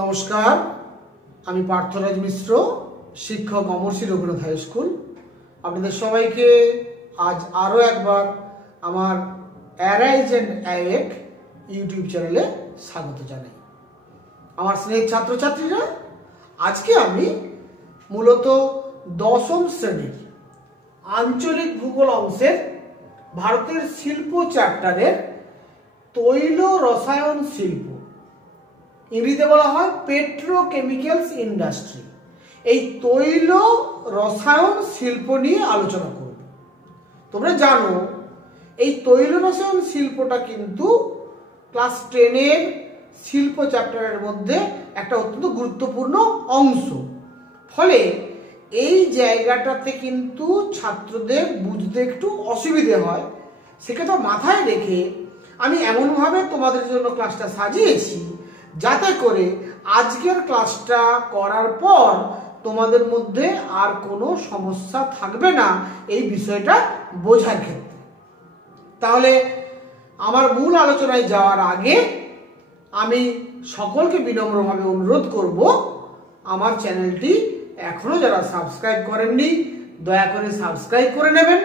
নমস্কার, আমি পার্থরাজ মিশ্র, শিক্ষক অমরসী রঘুনাথ হাই স্কুল। আপনাদের সবাইকে আজ আরও একবার আমার অ্যারাইজ অ্যান্ড অ্যাওয়েক ইউটিউব চ্যানেলে স্বাগত জানাই। আমার স্নেহের ছাত্রছাত্রীরা, আজকে আমি মূলত দশম শ্রেণীর আঞ্চলিক ভূগোল অংশের ভারতের শিল্প চ্যাপ্টারের তৈল রসায়ন শিল্প, ইংরেজিতে বলা হয় পেট্রোকেমিক্যালস ইন্ডাস্ট্রি, এই তৈল রসায়ন শিল্প নিয়ে আলোচনা করব। তোমরা জানো এই তৈল রসায়ন শিল্পটা কিন্তু ক্লাস 10-এর শিল্প চ্যাপ্টারের মধ্যে একটা অত্যন্ত গুরুত্বপূর্ণ অংশ। ফলে এই জায়গাটাতে কিন্তু ছাত্রদের বুঝতে একটু অসুবিধে হয়। সেটা মাথায় রেখে আমি এমনভাবে তোমাদের জন্য ক্লাসটা সাজিয়েছি যাতে করে আজকের ক্লাসটা করার পর তোমাদের মধ্যে আর কোনো সমস্যা থাকবে না এই বিষয়টা বোঝার ক্ষেত্রে। তাহলে আমার মূল আলোচনায় যাওয়ার আগে আমি সকলকে বিনম্রভাবে অনুরোধ করব, আমার চ্যানেলটি এখনো যারা সাবস্ক্রাইব করেননি দয়া করে সাবস্ক্রাইব করে নেবেন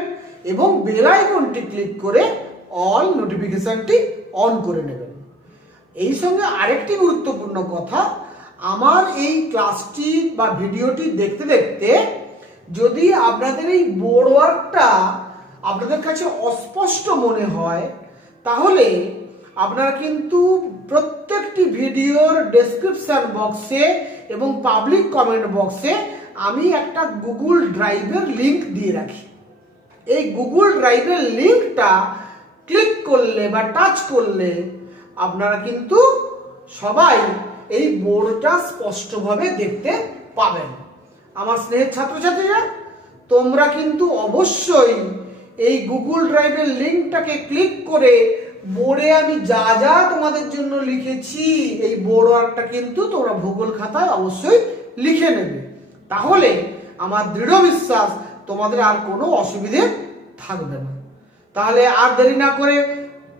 এবং বেল আইকনটি ক্লিক করে অল নোটিফিকেশনটি অন করে নেবেন। এই সঙ্গে আরেকটি গুরুত্বপূর্ণ কথা, আমার এই ক্লাসটি বা ভিডিওটি দেখতে দেখতে যদি আপনাদের এই বোর্ড ওয়ার্কটা আপনাদের কাছে অস্পষ্ট মনে হয়, তাহলে আপনারা কিন্তু প্রত্যেকটি ভিডিওর ডেসক্রিপশন বক্সে এবং পাবলিক কমেন্ট বক্সে আমি একটা গুগল ড্রাইভের লিংক দিয়ে রাখি। এই গুগল ড্রাইভের লিংকটা ক্লিক করলে বা টাচ করলে আপনারা কিন্তু সবাই এই বোর্ডটা স্পষ্টভাবে দেখতে পাবেন। আমার স্নেহের ছাত্রছাত্রীরা, তোমরা কিন্তু অবশ্যই এই গুগল ড্রাইভের লিংকটাকে ক্লিক করে বোর্ডে আমি যা যা তোমাদের জন্য লিখেছি এই বোর্ড ওয়ার্কটা কিন্তু তোমরা ভূগোল খাতায় অবশ্যই লিখে নেবে। তাহলে আমার দৃঢ় বিশ্বাস তোমাদের আর কোনো অসুবিধে থাকবে না। তাহলে আর দেরি না করে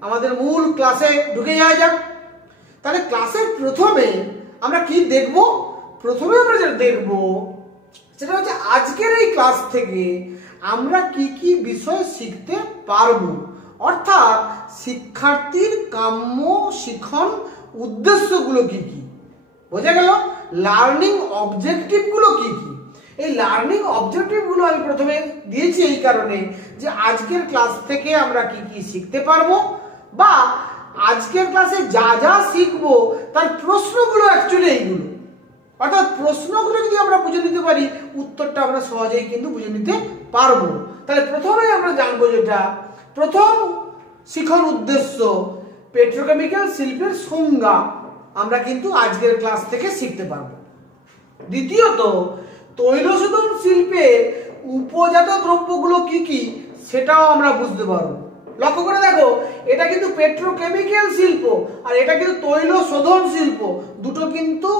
আমাদের মূল ক্লাসে ঢুকে যাওয়া যাক। তাহলে ক্লাসের প্রথমে আমরা কি দেখব? প্রথমে আমরা যেটা দেখব সেটা হচ্ছে আজকের এই ক্লাস থেকে আমরা কি কি বিষয় শিখতে পারবো, অর্থাৎ শিক্ষার্থীর কাম্য শিখন উদ্দেশ্যগুলো কি কি, বোঝা গেল? লার্নিং অবজেক্টিভগুলো কি কি। এই লার্নিং অবজেক্টিভগুলো আমি প্রথমে দিয়েছি এই কারণে যে আজকের ক্লাস থেকে আমরা কি কি শিখতে পারবো বা আজকের ক্লাসে যা যা শিখবো তার প্রশ্নগুলো অ্যাকচুয়ালি এইগুলো, অর্থাৎ প্রশ্নগুলো যদি আমরা বুঝে নিতে পারি উত্তরটা আমরা সহজেই কিন্তু বুঝে নিতে পারবো। তাহলে প্রথমেই আমরা জানবো যেটা প্রথম শিখন উদ্দেশ্য, পেট্রোকেমিক্যাল শিল্পের সংজ্ঞা আমরা কিন্তু আজকের ক্লাস থেকে শিখতে পারবো। দ্বিতীয়ত, তৈলশোধন শিল্পের উপজাত দ্রব্যগুলো কি কি সেটাও আমরা বুঝতে পারবো। লক্ষ্য করে দেখো, এটা কিন্তু পেট্রোকেমিক্যাল শিল্প আর এটা কিন্তু তৈল শোধন শিল্প, দুটো কিন্তু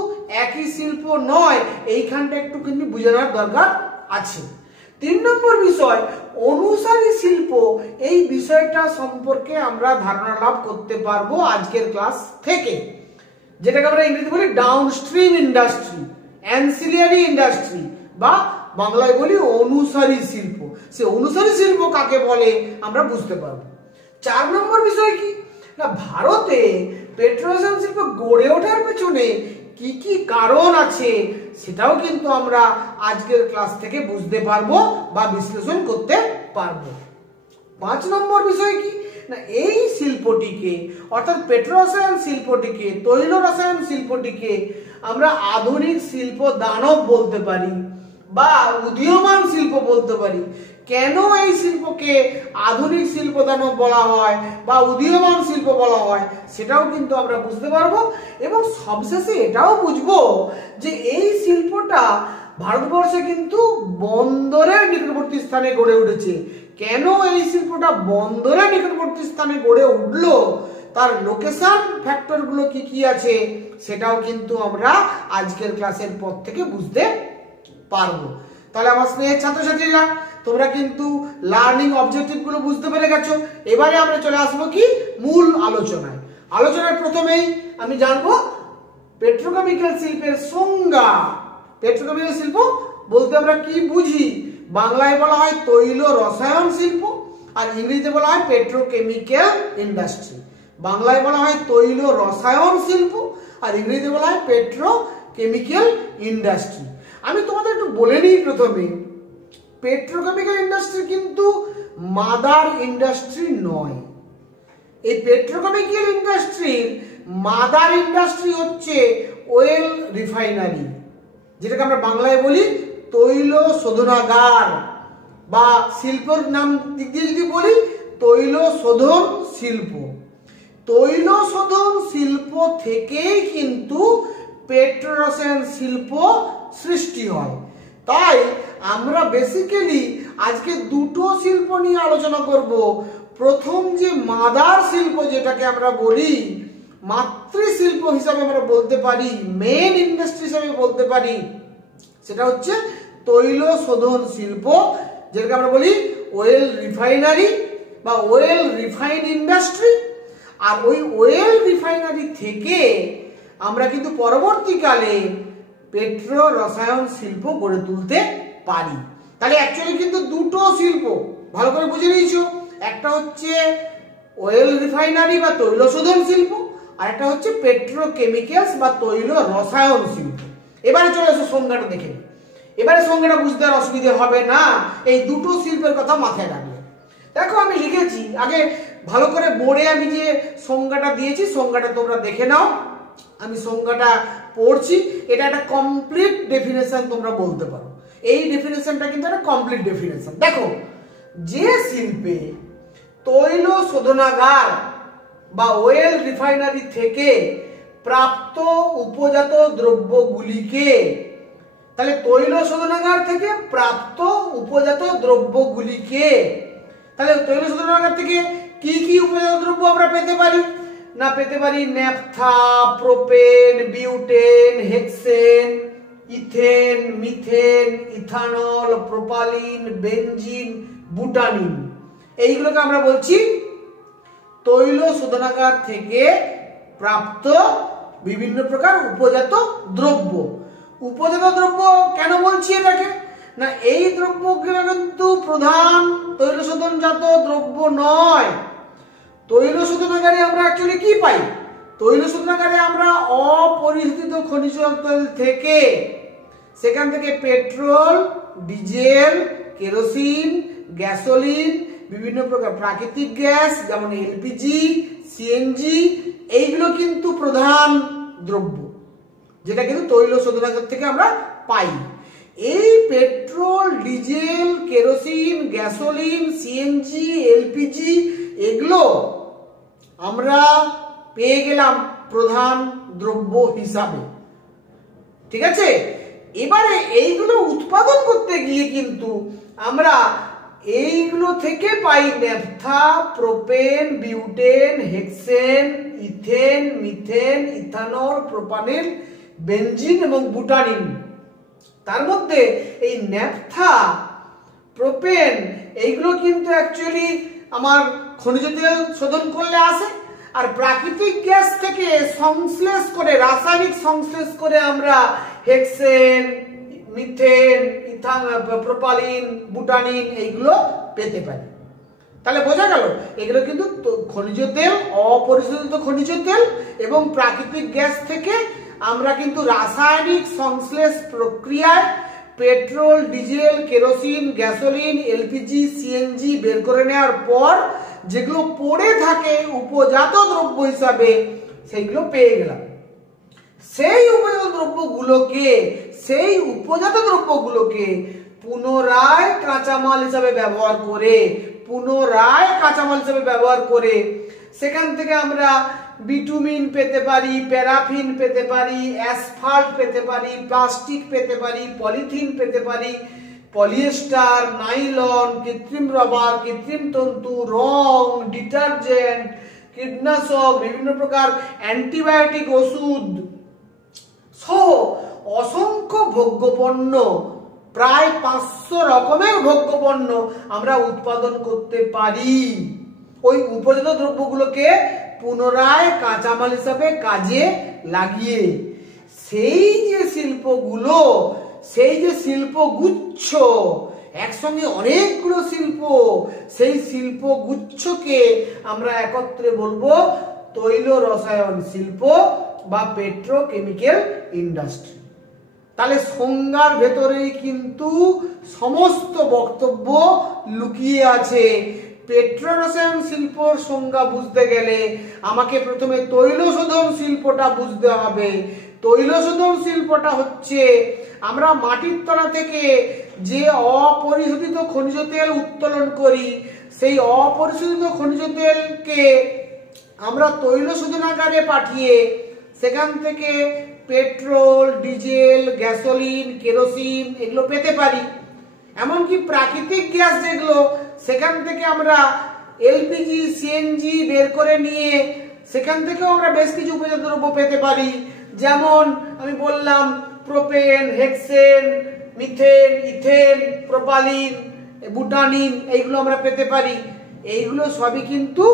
একই শিল্প নয়। এইখানটা একটু কিন্তু বুঝে নেওয়ার দরকার আছে। 3 নম্বর বিষয়, অনুসারী শিল্প, এই বিষয়টা সম্পর্কে আমরা ধারণা লাভ করতে পারবো আজকের ক্লাস থেকে, যেটাকে আমরা ইংরেজিতে বলি ডাউনস্ট্রিম ইন্ডাস্ট্রি, অ্যানসিলিয়ারি ইন্ডাস্ট্রি বা বাংলায় বলি অনুসারী শিল্প। সে অনুসারী শিল্প কাকে বলে আমরা বুঝতে পারবো। 4 নম্বর বিষয় কি না, ভারতে পেট্রোরসায়ন শিল্প গড়ে ওঠার পেছনে কি কি কারণ আছে সেটাও কিন্তু আমরা আজকের ক্লাস থেকে বুঝতে পারবো বা বিশ্লেষণ করতে পারবো। 5 নম্বর বিষয় কি না, এই শিল্পটিকে অর্থাৎ পেট্রোরসায়ন শিল্পটিকে, তৈল রসায়ন শিল্পটিকে আমরা আধুনিক শিল্প দানব বলতে পারি বা উদীয়মান শিল্প বলতে পারি। কেন এই শিল্পকে আধুনিক শিল্প দানব বলা হয় বা উদীয়মান শিল্প বলা হয় সেটাও কিন্তু আমরা বুঝতে পারবো। এবং সবশেষে এটাও বুঝবো যে এই শিল্পটা ভারতবর্ষে কিন্তু বন্দরের নিকটবর্তী স্থানে গড়ে উঠেছে। কেন এই শিল্পটা বন্দরের নিকটবর্তী স্থানে গড়ে উঠলো, তার লোকেশন ফ্যাক্টরগুলো কি কি আছে সেটাও কিন্তু আমরা আজকের ক্লাসের পর থেকে বুঝতে পারবো। তাহলে আমার স্নেহের ছাত্রছাত্রীরা, তোমরা কিন্তু লার্নিং অবজেক্টিভগুলো বুঝতে পেরে গেছো। এবারে আমরা চলে আসবো কি মূল আলোচনায়। আলোচনার প্রথমেই আমি জানবো পেট্রোকেমিক্যাল শিল্পের সংজ্ঞা। পেট্রোকেমিক্যাল শিল্প বলতে আমরা কি বুঝি? বাংলায় বলা হয় তৈল রসায়ন শিল্প, আর ইংরেজিতে বলা হয় পেট্রোকেমিক্যাল ইন্ডাস্ট্রি। বাংলায় বলা হয় তৈল রসায়ন শিল্প, আর ইংরেজিতে বলা হয় পেট্রোকেমিক্যাল ইন্ডাস্ট্রি। আমি তোমাদের একটু বলে নিই প্রথমে, পেট্রোকেমিক্যাল ইন্ডাস্ট্রি কিন্তু মাদার ইন্ডাস্ট্রি নয়। এই পেট্রোকেমিক্যাল ইন্ডাস্ট্রির মাদার ইন্ডাস্ট্রি হচ্ছে ওয়েল রিফাইনারি, যেটাকে আমরা বাংলায় বলি তৈল শোধনাগার, বা শিল্পর নাম দিক দিয়ে যদি বলি তৈল শোধন শিল্প। তৈল শোধন শিল্প থেকেই কিন্তু পেট্রোরসায়ন শিল্প সৃষ্টি হয়। তাই আমরা বেসিক্যালি আজকে দুটো শিল্প নিয়ে আলোচনা করব। প্রথম যে মাদার শিল্প, যেটাকে আমরা বলি মাতৃশিল্প হিসাবে আমরা বলতে পারি, মেন ইন্ডাস্ট্রি হিসাবে বলতে পারি, সেটা হচ্ছে তৈল শোধন শিল্প, যেটাকে আমরা বলি ওয়েল রিফাইনারি বা ওয়েল রিফাইন ইন্ডাস্ট্রি। আর ওই ওয়েল রিফাইনারি থেকে আমরা কিন্তু পরবর্তীকালে পেট্রো রসায়ন শিল্প গড়ে তুলতে পারি। তাহলে অ্যাকচুয়ালি কিন্তু দুটো শিল্প, ভালো করে বুঝে নিয়েছো। একটা হচ্ছে ওয়েল রিফাইনারি বা তৈল শোধন শিল্প, আর একটা হচ্ছে পেট্রোকেমিক্যালস বা তৈল রসায়ন শিল্প। এবারে চলে এসো সংজ্ঞাটা দেখে নিই। এবারে সংজ্ঞাটা বুঝতে আর অসুবিধা হবে না এই দুটো শিল্পের কথা মাথায় রাখলে। দেখো আমি লিখেছি, আগে ভালো করে বোর্ডে আমি যে সংজ্ঞাটা দিয়েছি সংজ্ঞাটা তোমরা দেখে নাও। আমি সংজ্ঞাটা পড়ছি, এটা একটা কমপ্লিট ডেফিনেশন তোমরা বলতে পারো। এই ডেফিনেশনটা কিন্তু একটা কমপ্লিট ডেফিনেশন। দেখো, যে শিল্পে তৈল শোধনাগার বা ওয়েল রিফাইনারি থেকে প্রাপ্ত উপজাত দ্রব্যগুলিকে, তাহলে তৈল শোধনাগার থেকে প্রাপ্ত উপজাত দ্রব্যগুলিকে, তাহলে তৈল শোধনাগার থেকে কি কি উপজাত দ্রব্য আমরা পেতে পারি? না পেতে পারি naphtha, propane, butane, hexane, ethane, methane, ethanol, propylene, benzene, butanine. এইগুলোকে আমরা বলছি তৈল শোধনাগার থেকে প্রাপ্ত বিভিন্ন প্রকার উপজাত দ্রব্য। উপজাত দ্রব্য কেন বলছি এটাকে? না এই দ্রব্যগুলো কিন্তু প্রধান তৈল শোধনজাত দ্রব্য নয়। তৈল শোধনাগারে আমরা অ্যাকচুয়ালি কি পাই? তৈল শোধনাগারে আমরা অপরিশোধিত খনিজ তেল থেকে, সেখান থেকে পেট্রোল, ডিজেল, কেরোসিন, গ্যাসোলিন, বিভিন্ন প্রকার প্রাকৃতিক গ্যাস যেমন এলপিজি, সিএনজি, এইগুলো কিন্তু প্রধান দ্রব্য, যেটা কিন্তু তৈল শোধনাগার থেকে আমরা পাই। এই petrol, diesel, kerosene, gasoline, CNG, LPG এগুলো আমরা পেয়ে গেলাম প্রধান দ্রব্য হিসাবে। ঠিক আছে, এবারে এইগুলো উৎপাদন করতে গিয়ে কিন্তু আমরা এইগুলো থেকে পাই naphtha, propane, butane, hexane, ethane, methane, ethanol, propylene, benzene এবং বুটানিন। তার মধ্যে এই ন্যাপথা, প্রোপেন এইগুলো কিন্তু অ্যাকচুয়ালি আমার খনিজ তেল শোধন করলে আসে, আর প্রাকৃতিক গ্যাস থেকে সংশ্লেষ করে, রাসায়নিক সংশ্লেষ করে আমরা হেক্সেন, মিথেন, প্রোপালিন, বুটানিন এইগুলো পেতে পারি। তাহলে বোঝা গেল এগুলো কিন্তু খনিজ তেল, অপরিশোধিত খনিজ তেল এবং প্রাকৃতিক গ্যাস থেকে আমরা কিন্তু রাসায়নিক সংশ্লেষ প্রক্রিয়ায় petrol, diesel, kerosene, gasoline, LPG, CNG বের করে নেওয়ার পর যেগুলো পড়ে থাকে উপজাত দ্রব্য হিসাবে সেইগুলো পেয়ে গেলাম। সেই উপজাত দ্রব্যগুলোকে পুনরায় কাঁচামাল হিসাবে ব্যবহার করে সেখান থেকে আমরা বিটুমিন পেতে পারি, প্যারাফিন পেতে পারি, অ্যাসফাল্ট পেতে পারি, প্লাস্টিক পেতে পারি, পলিথিন পেতে পারি, পলিয়েস্টার, নাইলন, কৃত্রিম রবার, কৃত্রিম তন্তু, রং, ডিটারজেন্ট, কীটনাশক, বিভিন্ন প্রকার অ্যান্টিবায়োটিক ওষুধ সহ অসংখ্য ভোগ্যপণ্য, প্রায় 500 রকমের ভোগ্যপণ্য আমরা উৎপাদন করতে পারি ওই উপজাত দ্রব্যগুলোকে পুনরায় কাঁচামাল হিসাবে কাজে লাগিয়ে। সেই যে শিল্পগুলো, সেই যে শিল্পগুচ্ছ, একসঙ্গে অনেকগুলো শিল্প, সেই শিল্পগুচ্ছকে আমরা একত্রে বলবো তৈল রসায়ন শিল্প বা পেট্রোকেমিক্যাল ইন্ডাস্ট্রি। তাহলে সংজ্ঞার ভেতরেই কিন্তু সমস্ত বক্তব্য লুকিয়ে আছে। পেট্রো রসায়ন শিল্পর সংজ্ঞা বুঝতে গেলে আমাকে প্রথমে তৈল শোধন শিল্পটা বুঝতে হবে। তৈল শোধন শিল্পটা হচ্ছে আমরা মাটির তলা থেকে যে অপরিশোধিত খনিজ তেল উত্তোলন করি, সেই অপরিশোধিত খনিজ তেলকে আমরা তৈল শোধনাগারে পাঠিয়ে সেখান থেকে পেট্রোল, ডিজেল, গ্যাসোলিন, কেরোসিন এগুলো পেতে পারি। এমনকি প্রাকৃতিক গ্যাস যেগুলো, সেখান থেকে আমরা এলপিজি, সিএনজি বের করে নিয়ে সেখান থেকেও আমরা বেশ কিছু উপজাত দ্রব্য পেতে পারি। যেমন আমি বললাম প্রোপেন, হেক্সেন, মিথেন, ইথেন, প্রোপালিন, বুটানিন, এইগুলো আমরা পেতে পারি। এইগুলো সবই কিন্তু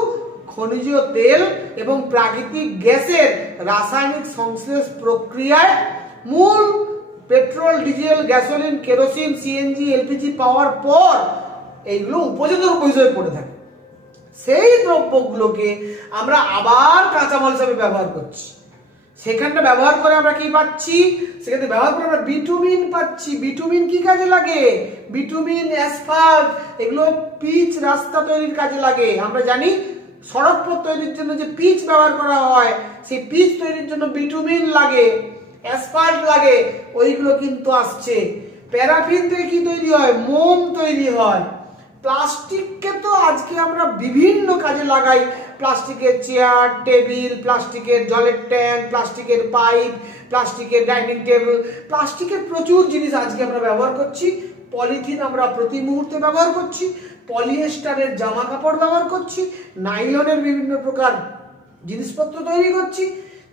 খনিজ তেল এবং প্রাকৃতিক গ্যাসের রাসায়নিক সংশ্লেষ প্রক্রিয়ায় মূল petrol, diesel, gasoline, kerosene, CNG, LPG পাওয়ার পর এইগুলো উপজাত দ্রব্য হিসেবে পড়ে থাকে। সেই দ্রব্যগুলোকে আমরা আবার কাঁচামাল হিসেবে ব্যবহার করছি। সেখানটা ব্যবহার করে আমরা কি পাচ্ছি? সেখানে ব্যবহার করে আমরা বিটুমিন পাচ্ছি। বিটুমিন কি কাজে লাগে? বিটুমিন, অ্যাসফাল্ট এগুলো পিচ রাস্তা তৈরির কাজে লাগে। আমরা জানি সড়ক পথ তৈরির জন্য যে পিচ ব্যবহার করা হয়, সেই পিচ তৈরির জন্য বিটুমিন লাগে, অ্যাসফাল্ট লাগে, ওইগুলো কিন্তু আসছে। প্যারাফিন থেকে কি তৈরি হয়? মোম তৈরি হয়। প্লাস্টিককে তো আজকে আমরা বিভিন্ন কাজে লাগাই। প্লাস্টিকের চেয়ার, টেবিল, প্লাস্টিকের জলের ট্যাঙ্ক, প্লাস্টিকের পাইপ, প্লাস্টিকের ডাইনিং টেবিল, প্লাস্টিকের প্রচুর জিনিস আজকে আমরা ব্যবহার করছি। পলিথিন আমরা প্রতি মুহূর্তে ব্যবহার করছি। পলিয়েস্টারের জামা কাপড় ব্যবহার করছি। নাইলনের বিভিন্ন প্রকার জিনিসপত্র তৈরি করছি।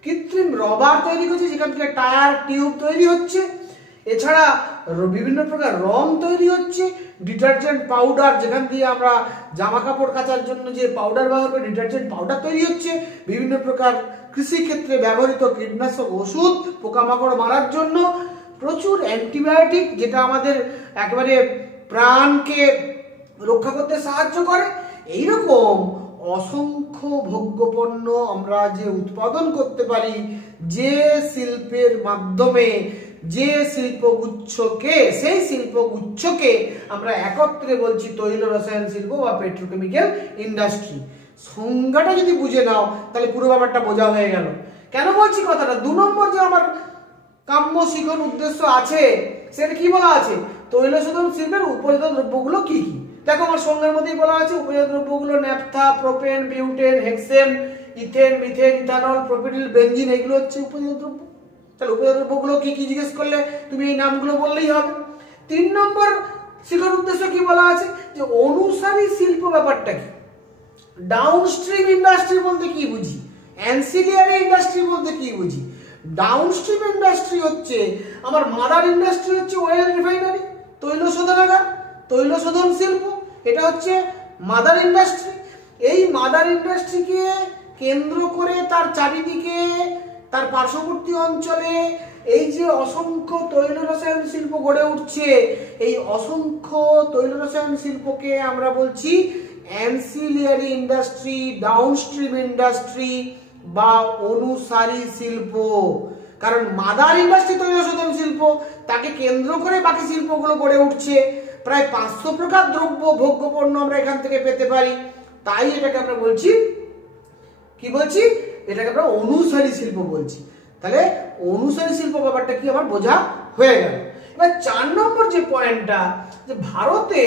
কৃত্রিম রবার তৈরি করছি, যেখান থেকে টায়ার, টিউব তৈরি হচ্ছে। এছাড়া বিভিন্ন প্রকার রং তৈরি হচ্ছে। ডিটারজেন্ট পাউডার, যেখান দিয়ে আমরা জামা কাপড় কাচার জন্য যে পাউডার ব্যবহার করি, ডিটারজেন্ট পাউডার তৈরি হচ্ছে। বিভিন্ন প্রকার কৃষি ক্ষেত্রে ব্যবহৃত কীটনাশক ওষুধ পোকামাকড় মারার জন্য। প্রচুর অ্যান্টিবায়োটিক, যেটা আমাদের একেবারে প্রাণকে রক্ষা করতে সাহায্য করে। এইরকম অসংখ্য ভোগ্যপণ্য আমরা যে উৎপাদন করতে পারি, যে শিল্পের মাধ্যমে, যে শিল্পগুচ্ছকে, সেই শিল্পগুচ্ছকে আমরা একত্রে বলছি তৈল রসায়ন শিল্প বা পেট্রোকেমিক্যাল ইন্ডাস্ট্রি। সংজ্ঞাটা যদি বুঝে নাও তাহলে পুরো ব্যাপারটা বোঝা হয়ে গেল। কেন বলছি কথাটা? 2 নম্বর যে আমার কাম্য শিখন উদ্দেশ্য আছে, সেটা কি বলা আছে? তৈল শোধন শিল্পের উপজাত দ্রব্যগুলো কি কি? দেখো আমার সংজ্ঞার মধ্যেই বলা আছে উপজাত দ্রব্যগুলো naphtha, propane, butane, hexane, ethane, methane, ethanol, propenyl, benzene, এগুলো হচ্ছে উপজাত দ্রব্য। তাহলে উপজাত দ্রব্যগুলো কি কি জিজ্ঞেস করলে তুমি এই নামগুলো বললেই হবে। 3 নম্বর শিখন উদ্দেশ্য কি বলা আছে? যে অনুসারী শিল্প ব্যাপারটা কি? ডাউনস্ট্রিম ইন্ডাস্ট্রি বলতে কি বুঝি? অ্যান্সিলিয়ারি ইন্ডাস্ট্রি বলতে কি বুঝি? ডাউনস্ট্রিম ইন্ডাস্ট্রি হচ্ছে আমার মাদার ইন্ডাস্ট্রি হচ্ছে অয়েল রিফাইনারি, তৈল শোধনাগার, তৈল শোধন শিল্প, এটা হচ্ছে মাদার ইন্ডাস্ট্রি। এই মাদার ইন্ডাস্ট্রিকে কেন্দ্র করে তার চারিদিকে, তার পার্শ্ববর্তী অঞ্চলে এই যে অসংখ্য তৈল রসায়ন শিল্প গড়ে উঠছে, এই অসংখ্য তৈল রসায়ন শিল্পকে আমরা বলছি অ্যান্সিলিয়ারি ইন্ডাস্ট্রি, ডাউনস্ট্রিম ইন্ডাস্ট্রি বা অনুসারী শিল্প। কারণ মাদার ইন্ডাস্ট্রি তৈল শোধন শিল্প, তাকে কেন্দ্র করে বাকি শিল্পগুলো গড়ে উঠছে। প্রায় 500 প্রকার দ্রব্য, ভোগ্যপণ্য আমরা এখান থেকে পেতে পারি। তাই এটাকে আমরা বলছি, কি বলছি? এটাকে আমরা অনুসারী শিল্প বলছি। তাহলে অনুসারী শিল্প ব্যাপারটা কি আমার বোঝা হয়ে গেল। এবার 4 নম্বর যে পয়েন্টটা, যে ভারতে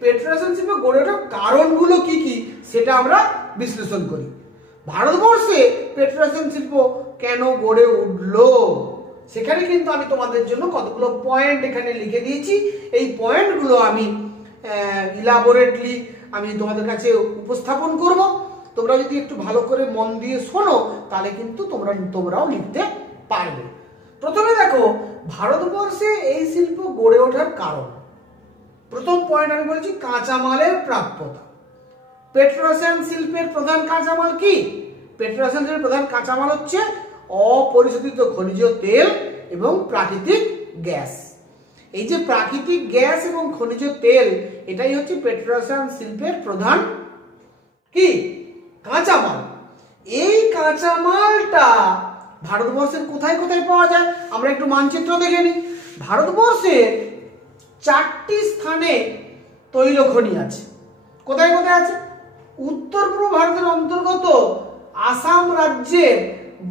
পেট্রোরসায়ন শিল্প গড়ে ওঠার কারণগুলো কি কি, সেটা আমরা বিশ্লেষণ করি। ভারতবর্ষে পেট্রোরসায়ন শিল্প কেন গড়ে উঠলো, সেখানে কিন্তু আমি তোমাদের জন্য কতগুলো পয়েন্ট এখানে লিখে দিয়েছি। এই পয়েন্টগুলো আমি ইলাবোরেটলি আমি তোমাদের কাছে উপস্থাপন করব। তোমরা যদি একটু ভালো করে মন দিয়ে শোনো তাহলে কিন্তু তোমরাও লিখতে পারবে। প্রথমে দেখো ভারতবর্ষে এই শিল্প গড়ে ওঠার কারণ। প্রথম পয়েন্ট আমি বলছি কাঁচামালের প্রাপ্যতা। পেট্রোরসায়ন শিল্পের প্রধান কাঁচামাল কি? পেট্রোরসায়ন শিল্পের প্রধান কাঁচামাল হচ্ছে অপরিশোধিত খনিজ তেল এবং প্রাকৃতিক গ্যাস। এই যে প্রাকৃতিক গ্যাস এবং খনিজ তেল, এটাই হচ্ছে পেট্রোরসায়ন শিল্পের প্রধান কি কাঁচামাল। এই কাঁচামালটা ভারতবর্ষের কোথায় কোথায় পাওয়া যায় আমরা একটু মানচিত্র দেখে নিই। ভারতবর্ষের 4টি স্থানে তৈল খনি আছে। কোথায় কোথায় আছে? উত্তর পূর্ব ভারতের অন্তর্গত আসাম রাজ্যের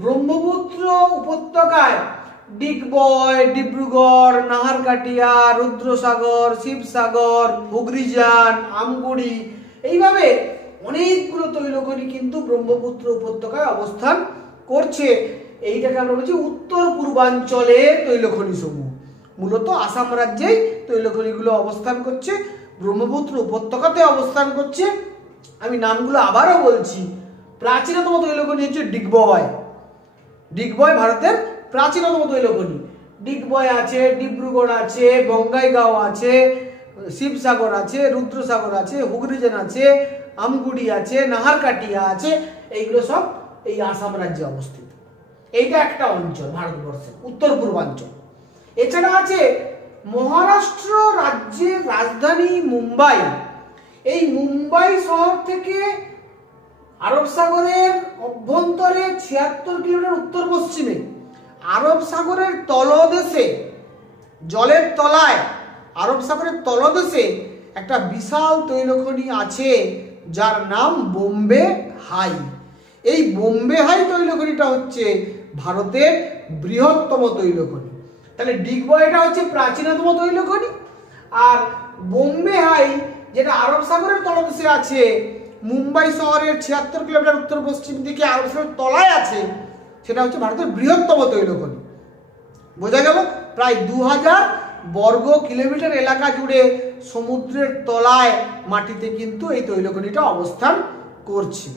ব্রহ্মপুত্র উপত্যকায় ডিগবয়, ডিব্রুগড়, নাহারকাটিয়া, রুদ্রসাগর, শিবসাগর, হুগরিজান, আমগুড়ি, এইভাবে অনেকগুলো তৈল খনি কিন্তু ব্রহ্মপুত্র উপত্যকায় অবস্থান করছে। এইটাকে আমরা বলছি উত্তর পূর্বাঞ্চলের তৈল খনি সমূহ। মূলত আসাম রাজ্যেই তৈল খনিগুলো অবস্থান করছে, ব্রহ্মপুত্র উপত্যকাতে অবস্থান করছে। আমি নামগুলো আবারও বলছি। প্রাচীনতম তৈল খনি হচ্ছে ডিগবয়। ডিগবয় ভারতের প্রাচীনতম তৈল খনি। ডিগবয় আছে, ডিব্রুগড় আছে, বঙ্গাইগাঁও আছে, শিবসাগর আছে, রুদ্রসাগর আছে, হুগরিজান আছে, আমগুড়ি আছে, নাহারকাটিয়া আছে। এইগুলো সব এই আসাম রাজ্যে অবস্থিত। এইটা একটা অঞ্চল ভারতবর্ষের উত্তর পূর্বাঞ্চল। এছাড়া আছে মহারাষ্ট্র রাজ্যের রাজধানী মুম্বাই। এই মুম্বাই শহর থেকে আরব সাগরের অভ্যন্তরে 76 কিলোমিটার উত্তর পশ্চিমে আরব সাগরের তলদেশে, জলের তলায় আরব সাগরের তলদেশে একটা বিশাল তৈল খনি আছে যার নাম বোম্বে হাই। এই বোম্বে হাই তৈল খনিটা হচ্ছে ভারতের বৃহত্তম তৈল খনি। তাহলে ডিগবয়টা হচ্ছে প্রাচীনতম তৈল খনি, আর বোম্বে হাই যেটা আরব সাগরের তলদেশে আছে, মুম্বাই শহরের 76 কিলোমিটার উত্তর পশ্চিম দিকে আরব সাগরের তলায় আছে, সেটা হচ্ছে ভারতের বৃহত্তম তৈল খনি। বোঝা গেল? প্রায় 2000 বর্গ কিলোমিটার এলাকা জুড়ে সমুদ্রের তলায় মাটিতে কিন্তু এই তৈল খনিটা অবস্থান করছে।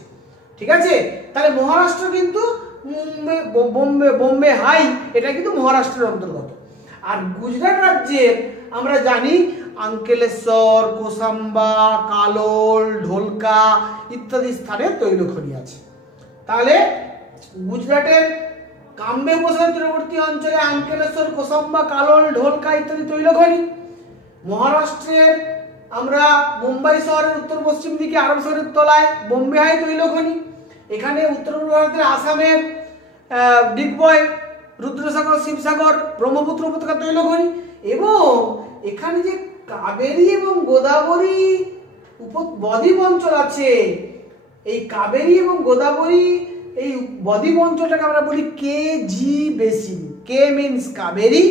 ঠিক আছে? তাহলে মহারাষ্ট্র কিন্তু বোম্বে হাই এটা কিন্তু মহারাষ্ট্রের অন্তর্গত। আর গুজরাট রাজ্যের আমরা জানি আঙ্কেলেশ্বর, কোসাম্বা, কালোল, ঢোলকা ইত্যাদি স্থানে তৈল খনি আছে। তাহলে গুজরাটের কাম্বে উপসাগর তীরবর্তী অঞ্চলে আঙ্কেলেশ্বর, কোসাম্বা, কালোল, ঢোলকা ইত্যাদি তৈল খনি। মহারাষ্ট্রের আমরা মুম্বাই শহরের উত্তর পশ্চিম দিকে আরব সাগরের তলায় বোম্বে হাই তৈল খনি। এখানে উত্তর পূর্ব ভারতের আসামের ডিগবয়, রুদ্রসাগর, শিবসাগর, ব্রহ্মপুত্র উপত্যকা তৈল খনি। এবং এখানে যে কাবেরী এবং গোদাবরী বদ্বীপ অঞ্চল আছে, এই কাবেরী এবং গোদাবরী এই বদ্বীপ অঞ্চলটাকে আমরা বলি কেজি বেসিন। কে মিন্স কাবেরী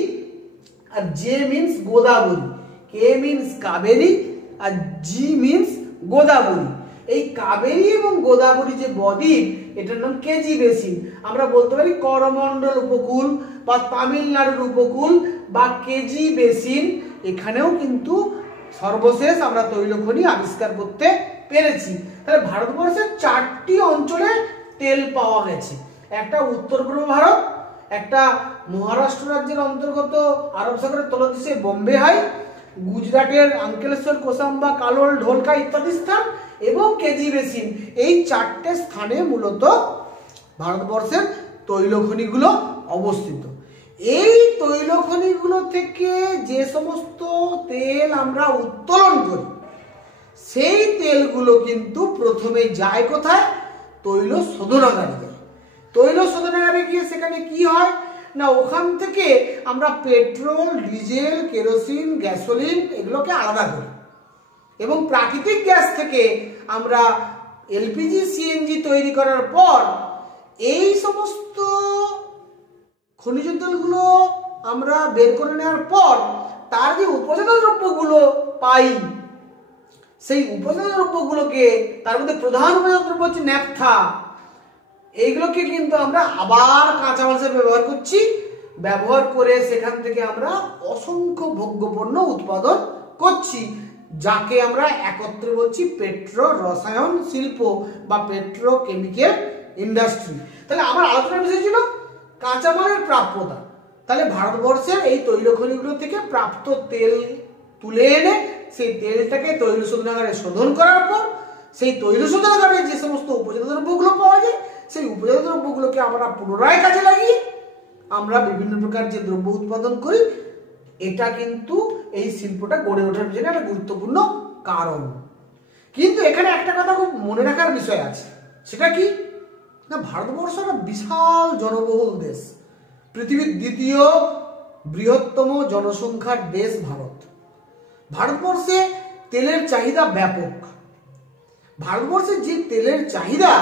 আর জে মিন্স গোদাবরী। কে মিন্স কাবেরী আর জি মিন্স গোদাবরী। এই কাবেরী এবং গোদাবরী যে বদ্বীপ, এটার নাম কেজি বেসিন। আমরা বলতে পারি করমণ্ডল উপকূল বা তামিলনাড়ুর উপকূল বা কেজি বেসিন। এখানেও কিন্তু সর্বশেষ আমরা তৈল খনি আবিষ্কার করতে পেরেছি। তাহলে ভারতবর্ষের 4টি অঞ্চলে তেল পাওয়া গেছে। একটা উত্তর পূর্ব ভারত, একটা মহারাষ্ট্র রাজ্যের অন্তর্গত আরব সাগরের তলদেশে বোম্বে হাই, গুজরাটের আঙ্কেলেশ্বর, কোসাম্বা, কালোল, ঢোলকা ইত্যাদি স্থান এবং কেজি বেসিন। এই 4টে স্থানে মূলত ভারতবর্ষের তৈল খনিগুলো অবস্থিত। এই তৈল খনিগুলো থেকে যে সমস্ত তেল আমরা উত্তোলন করি, সেই তেলগুলো কিন্তু প্রথমে যায় কোথায়? তৈল শোধনাগারে যায়। তৈল শোধনাগারে গিয়ে সেখানে কি হয় না, ওখান থেকে আমরা পেট্রোল, ডিজেল, কেরোসিন, গ্যাসোলিন এগুলোকে আলাদা করি এবং প্রাকৃতিক গ্যাস থেকে আমরা এলপিজি, সিএনজি তৈরি করার পর এই সমস্ত খনিজ তেলগুলো আমরা বের করে নেওয়ার পর তার যে উপজাত দ্রব্যগুলো পাই, সেই উপজাত দ্রব্যগুলোকে, তার মধ্যে প্রধান উপজাত দ্রব্য হচ্ছে ন্যাপথা, এইগুলোকে কিন্তু আমরা আবার কাঁচামাল হিসেবে ব্যবহার করছি। ব্যবহার করে সেখান থেকে আমরা অসংখ্য ভোগ্যপণ্য উৎপাদন করছি, যাকে আমরা একত্রে বলছি পেট্রো রসায়ন শিল্প বা পেট্রোকেমিক্যাল ইন্ডাস্ট্রি। তাহলে আমার আলোচনার বিষয় ছিল কাঁচামালের প্রাপ্যতা। তাহলে ভারতবর্ষের এই তৈল খনিগুলো থেকে প্রাপ্ত তেল তুলে এনে সেই তেলটাকে তৈল শোধনাগারে শোধন করার পর সেই তৈল শোধনাগারে যে সমস্ত উপজাত দ্রব্যগুলো পাওয়া যায়, সেই উপজাত দ্রব্যগুলোকে আমরা পুনরায় কাজে লাগিয়ে আমরা বিভিন্ন প্রকার যে দ্রব্য উৎপাদন করি, এটা কিন্তু এই শিল্পটা গড়ে ওঠার জন্য একটা গুরুত্বপূর্ণ কারণ। কিন্তু এখানে একটা কথা খুব মনে রাখার বিষয় আছে, সেটা কি না, ভারতবর্ষ একটা বিশাল জনবহুল দেশ, পৃথিবীর দ্বিতীয় বৃহত্তম জনসংখ্যার দেশ ভারত। ভারতবর্ষে তেলের চাহিদা ব্যাপক। ভারতবর্ষে যে তেলের চাহিদা,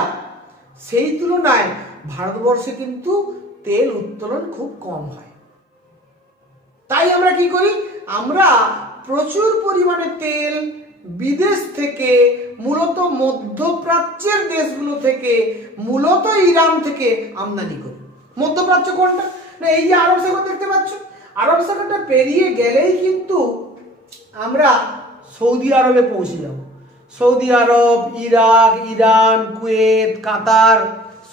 সেই তুলনায় ভারতবর্ষে কিন্তু তেল উত্তোলন খুব কম হয়। তাই আমরা কি করি, আমরা প্রচুর পরিমাণে তেল বিদেশ থেকে, মূলত মধ্যপ্রাচ্যের দেশগুলো থেকে, মূলত ইরান থেকে আমদানি করি। মধ্যপ্রাচ্য কোনটা না, এই যে আরব সাগর দেখতে পাচ্ছ, আরব সাগরটা পেরিয়ে গেলেই কিন্তু আমরা সৌদি আরবে পৌঁছে যাব। সৌদি আরব, ইরাক, ইরান, কুয়েত, কাতার,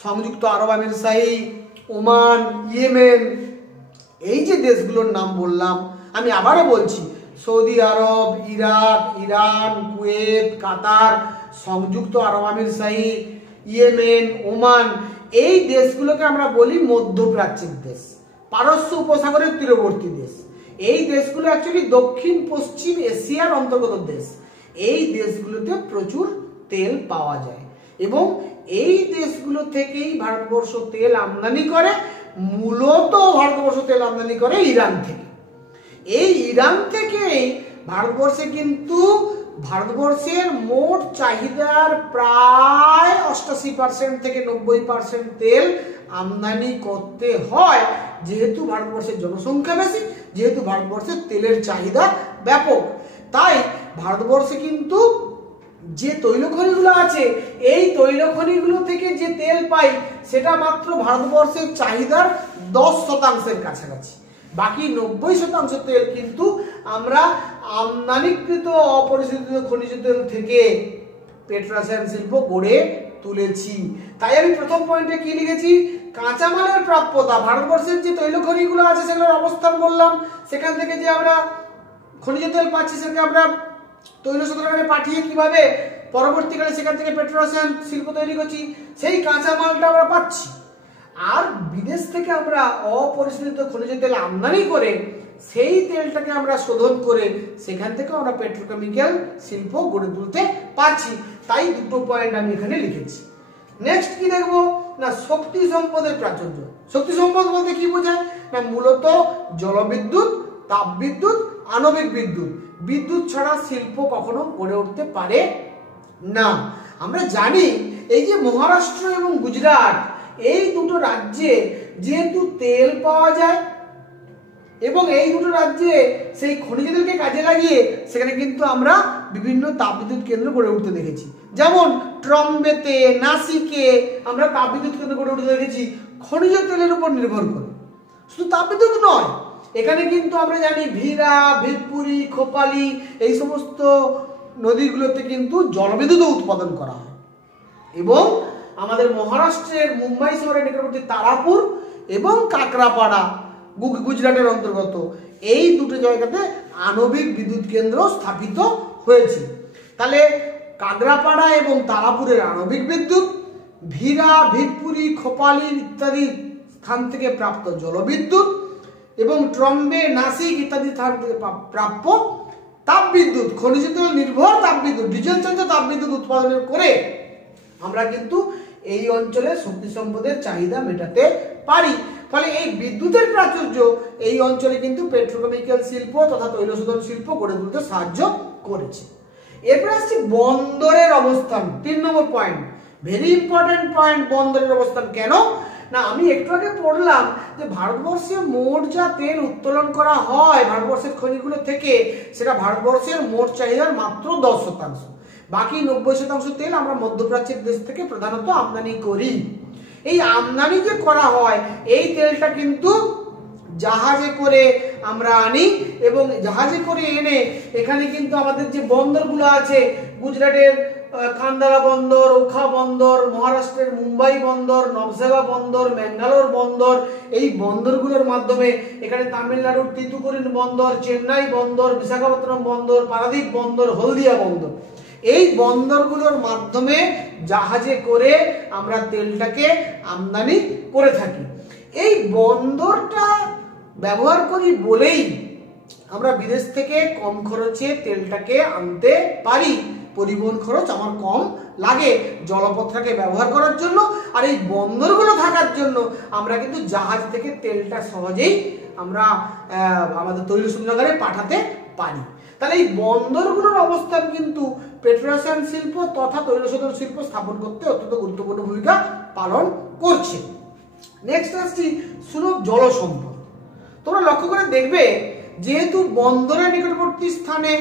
সংযুক্ত আরব আমিরশাহী, ওমান, ইয়েমেন, এই যে দেশগুলোর নাম বললাম, আমি আবারও বলছি, সৌদি আরব, ইরাক, ইরান, কুয়েত, কাতার, সংযুক্ত আরব আমিরশাহী, ইয়েমেন, ওমান, এই দেশগুলোকে আমরা বলি মধ্যপ্রাচ্যের দেশ, পারস্য উপসাগরের তীরবর্তী দেশ। এই দেশগুলো অ্যাকচুয়ালি দক্ষিণ পশ্চিম এশিয়ার অন্তর্গত দেশ। এই দেশগুলোতে প্রচুর তেল পাওয়া যায় এবং এই দেশগুলো থেকেই ভারতবর্ষ তেল আমদানি করে। মূলত ভারতবর্ষ তেল আমদানি করে ইরান থেকে। এই ইরান থেকেই ভারতবর্ষে কিন্তু ভারতবর্ষের মোট চাহিদার প্রায় 88% থেকে 90% তেল আমদানি করতে হয়, যেহেতু ভারতবর্ষের জনসংখ্যা বেশি, যেহেতু ভারতবর্ষের তেলের চাহিদা ব্যাপক। তাই ভারতবর্ষে কিন্তু যে তৈল খনিগুলো আছে, এই তৈল খনিগুলো থেকে যে তেল পাই, সেটা মাত্র ভারতবর্ষের চাহিদার 10% কাছাকাছি। বাকি 90% তেল কিন্তু আমরা আমদানিকৃত অপরিশোধিত খনিজ তেল থেকে পেট্রোরসায়ন শিল্প গড়ে তুলেছি। তাই আমি প্রথম পয়েন্টে কি লিখেছি, কাঁচামালের প্রাপ্যতা। ভারতবর্ষের যে তৈল খনিগুলো আছে সেগুলোর অবস্থান বললাম, সেখান থেকে যে আমরা খনিজ তেল পাচ্ছি, সেটাকে আমরা তৈল শোধনাগারে পাঠিয়ে কিভাবে পরবর্তীকালে সেখান থেকে পেট্রোরসায়ন শিল্প তৈরি করছি, সেই কাঁচামালটা আমরা পাচ্ছি। আর বিদেশ থেকে আমরা অপরিশোধিত খনিজ তেল আমদানি করে সেই তেলটাকে আমরা শোধন করে সেখান থেকে আমরা পেট্রোকেমিক্যাল শিল্প গড়ে তুলতে পারছি। তাই দুটো পয়েন্ট আমি এখানে লিখেছি। নেক্সট কি দেখবো না, শক্তি সম্পদের প্রাচুর্য। শক্তি সম্পদ বলতে কি বোঝায় না, মূলত জলবিদ্যুৎ, তাপবিদ্যুৎ, আণবিক বিদ্যুৎ। বিদ্যুৎ ছাড়া শিল্প কখনো গড়ে উঠতে পারে না। আমরা জানি এই যে মহারাষ্ট্র এবং গুজরাট, এই দুটো রাজ্যে যেহেতু তেল পাওয়া যায় এবং এই দুটো রাজ্যে সেই খনিজ তেলকে কাজে লাগিয়ে সেখানে কিন্তু আমরা বিভিন্ন তাপবিদ্যুৎ কেন্দ্র গড়ে উঠতে দেখেছি। যেমন ট্রম্বেতে, নাসিকে আমরা তাপবিদ্যুৎ কেন্দ্র গড়ে উঠতে দেখেছি খনিজ তেলের উপর নির্ভর করে। শুধু তাপবিদ্যুৎ নয়, এখানে কিন্তু আমরা জানি ভীরা, ভিতপুরি, খোপালি, এই সমস্ত নদীগুলোতে কিন্তু জলবিদ্যুৎ উৎপাদন করা হয়। এবং আমাদের মহারাষ্ট্রের মুম্বাই শহরের নিকটবর্তী তারাপুর এবং কাকরাপাড়া, গুজরাটের অন্তর্গত, এই দুটো জায়গাতে আণবিক বিদ্যুৎ কেন্দ্র স্থাপিত হয়েছে। তাহলে কাকরাপাড়া এবং তারাপুরের আণবিক বিদ্যুৎ, ভীরা, ভিতপুরি, খোপালি ইত্যাদি স্থান থেকে প্রাপ্ত জলবিদ্যুৎ এবং ট্রম্বে, নাসিক ইত্যাদি স্থান থেকে প্রাপ্য তাপবিদ্যুৎ, খনিজ তেল নির্ভর তাপবিদ্যুৎ, ডিজেল চালিত তাপবিদ্যুৎ উৎপাদন করে আমরা কিন্তু এই অঞ্চলের শক্তি সম্পদের চাহিদা মেটাতে পারি। ফলে এই বিদ্যুতের প্রাচুর্য এই অঞ্চলে কিন্তু পেট্রোকেমিক্যাল শিল্প তথা তৈল শোধন শিল্প গড়ে তুলতে সাহায্য করেছে। এরপর আসছি বন্দরের অবস্থান, 3 নম্বর পয়েন্ট, ভেরি ইম্পর্টেন্ট পয়েন্ট। বন্দরের অবস্থান কেন না, আমি একটু আগে পড়লাম যে ভারতবর্ষে মোট যা তেল উত্তোলন করা হয় ভারতবর্ষের খনিগুলো থেকে, সেটা ভারতবর্ষের মোট চাহিদার মাত্র 10%। বাকি 90% তেল আমরা মধ্যপ্রাচ্যের দেশ থেকে প্রধানত আমদানি করি। এই আমদানি যে করা হয়, এই তেলটা কিন্তু জাহাজে করে আমরা আনি এবং জাহাজে করে এনে এখানে কিন্তু আমাদের যে বন্দরগুলো আছে, গুজরাটের খান্দালা বন্দর, ওখা বন্দর, মহারাষ্ট্রের মুম্বাই বন্দর, নবসাগা বন্দর, ম্যাঙ্গালোর বন্দর, এই বন্দরগুলোর মাধ্যমে এখানে তামিলনাড়ুর তিতুকুরিন বন্দর, চেন্নাই বন্দর, বিশাখাপত্তনম বন্দর, পারাদীপ বন্দর, হলদিয়া বন্দর, এই বন্দরগুলোর মাধ্যমে জাহাজে করে আমরা তেলটাকে আমদানি করে থাকি। এই বন্দরটা ব্যবহার করি বলেই আমরা বিদেশ থেকে কম খরচে তেলটাকে আনতে পারি। পরিবহন খরচ আমার কম লাগে জলপথটাকে ব্যবহার করার জন্য, আর এই বন্দরগুলো থাকার জন্য আমরা কিন্তু জাহাজ থেকে তেলটা সহজেই আমরা আমাদের তৈল শোধনাগারে পাঠাতে পারি। তাহলে এই বন্দরগুলোর অবস্থান কিন্তু পেট্রোরসায়ন শিল্প তথা তৈলশোধন শিল্প স্থাপন করতে অত্যন্ত গুরুত্বপূর্ণ ভূমিকা পালন করছে। নেক্সট আসছি সুলভ জল সম্পদ। তোমরা লক্ষ্য করে দেখবে যেহেতু বন্দরের নিকটবর্তী স্থানে